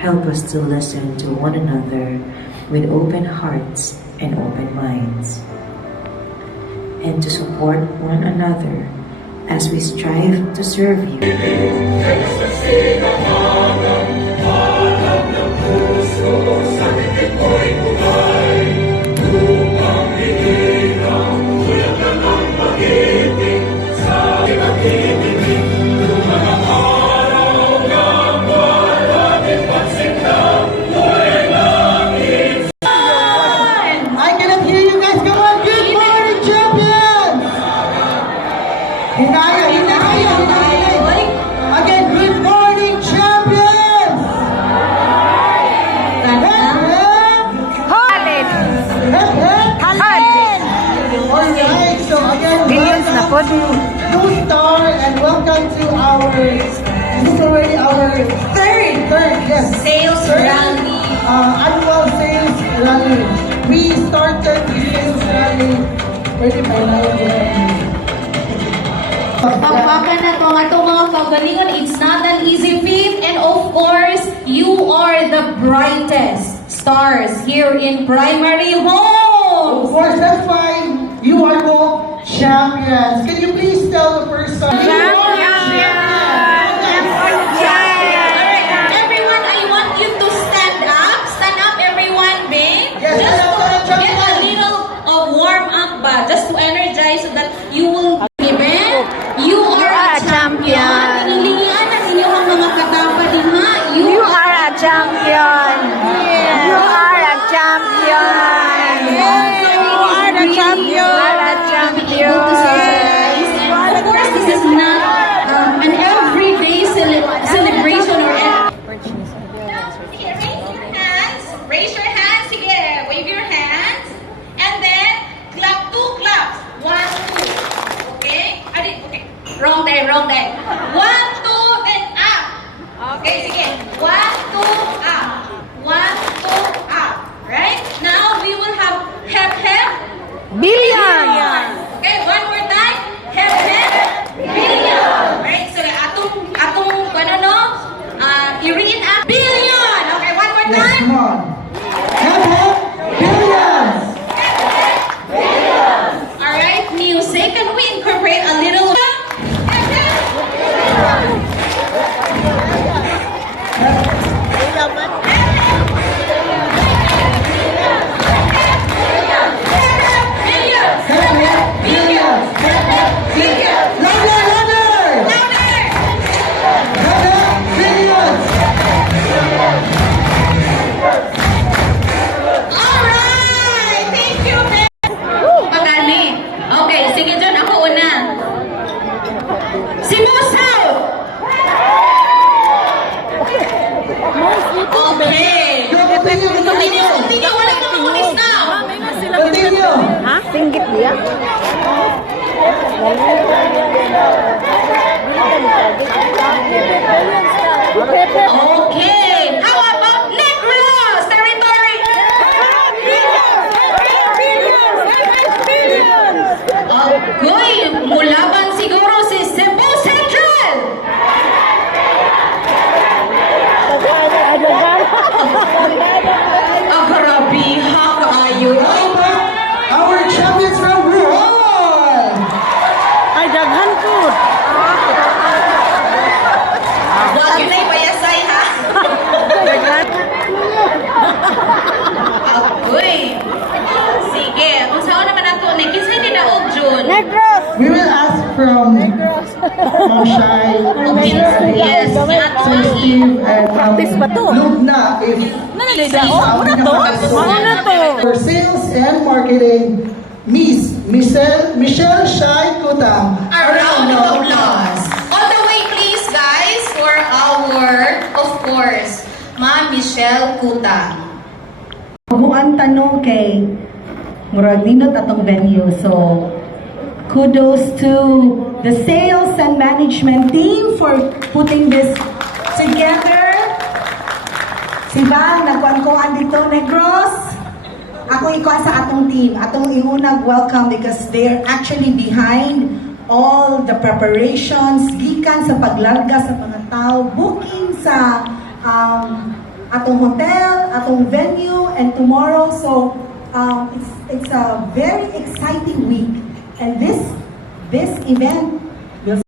help us to listen to one another with open hearts and open minds, and to support one another as we strive to serve you. Again, good morning, champions! Alright, so again, welcome to New Star and welcome to this is already our third, yes. Sales rally. Annual sales rally. We started the sales rally 35 Pagpaka na to nga itong mga kagalingon, it's not an easy feat. And of course, you are the brightest stars here in Primary Home. Of course, that's why you are called champions. Can you please tell the person? Everyone, I want you to stand up. Stand up, everyone, babe. Yes, just stand up, to get a little warm up ba, just to energize so that you will be back. You are a champion. Ilingian ang inyong mga katapa din ha. You are a champion. You are a champion. You are a champion. You are a champion. Of course, this is not an everyday celebration or raise your hands. Sige, wave your hands. And then, clap 2 claps. 1, 2. Okay? Okay. Wrong day. 1, 2, then up. Okay, sige. 1, 2, up. 1, 2, up. Right? Now, we will have hep, Billion. Okay, one more time. Hep, billion. Right? So, atong, i-read up. Billion. Okay, one more Yes, time. come on. Hep, billions. Alright, music. Can we incorporate a little? Alright! Thank you, Magani. Okay, sige dyan. Ako una. Cebu South! Okay. Continue. Wala ka makunis na. Continue. Ha? Singgit dia? Okay. How about Negros territory? Okay. Mulaban siguro si Cebu Central. Grabiha kaayo. Our champions from Wuhan. Ay, daghan ko. Wag yun ay payasay ha. Agoy. Sige. Kung saan naman nato ni kinsa hindi na og June. Negros. We will ask from Shai, Yes. Sir Steve, and Practice pa to. Lugna if Nanalida. Oh, muna to. Mauna to. for sales and marketing, Miss Michelle Shai Kutang. A round of applause. All the way please guys for our, of course, Ma'am Michelle Kutang. Ang tanong kay murag nindot atong venue. So, kudos to the sales and management team for putting this together. Si Val, nagkuan-kuan dito, Negros. Ako ikuan sa atong team. Atong iunag welcome because they're actually behind all the preparations, gikan sa paglarga sa mga tao, booking sa atong hotel, atong venue, and tomorrow. So it's a very exciting week. And this event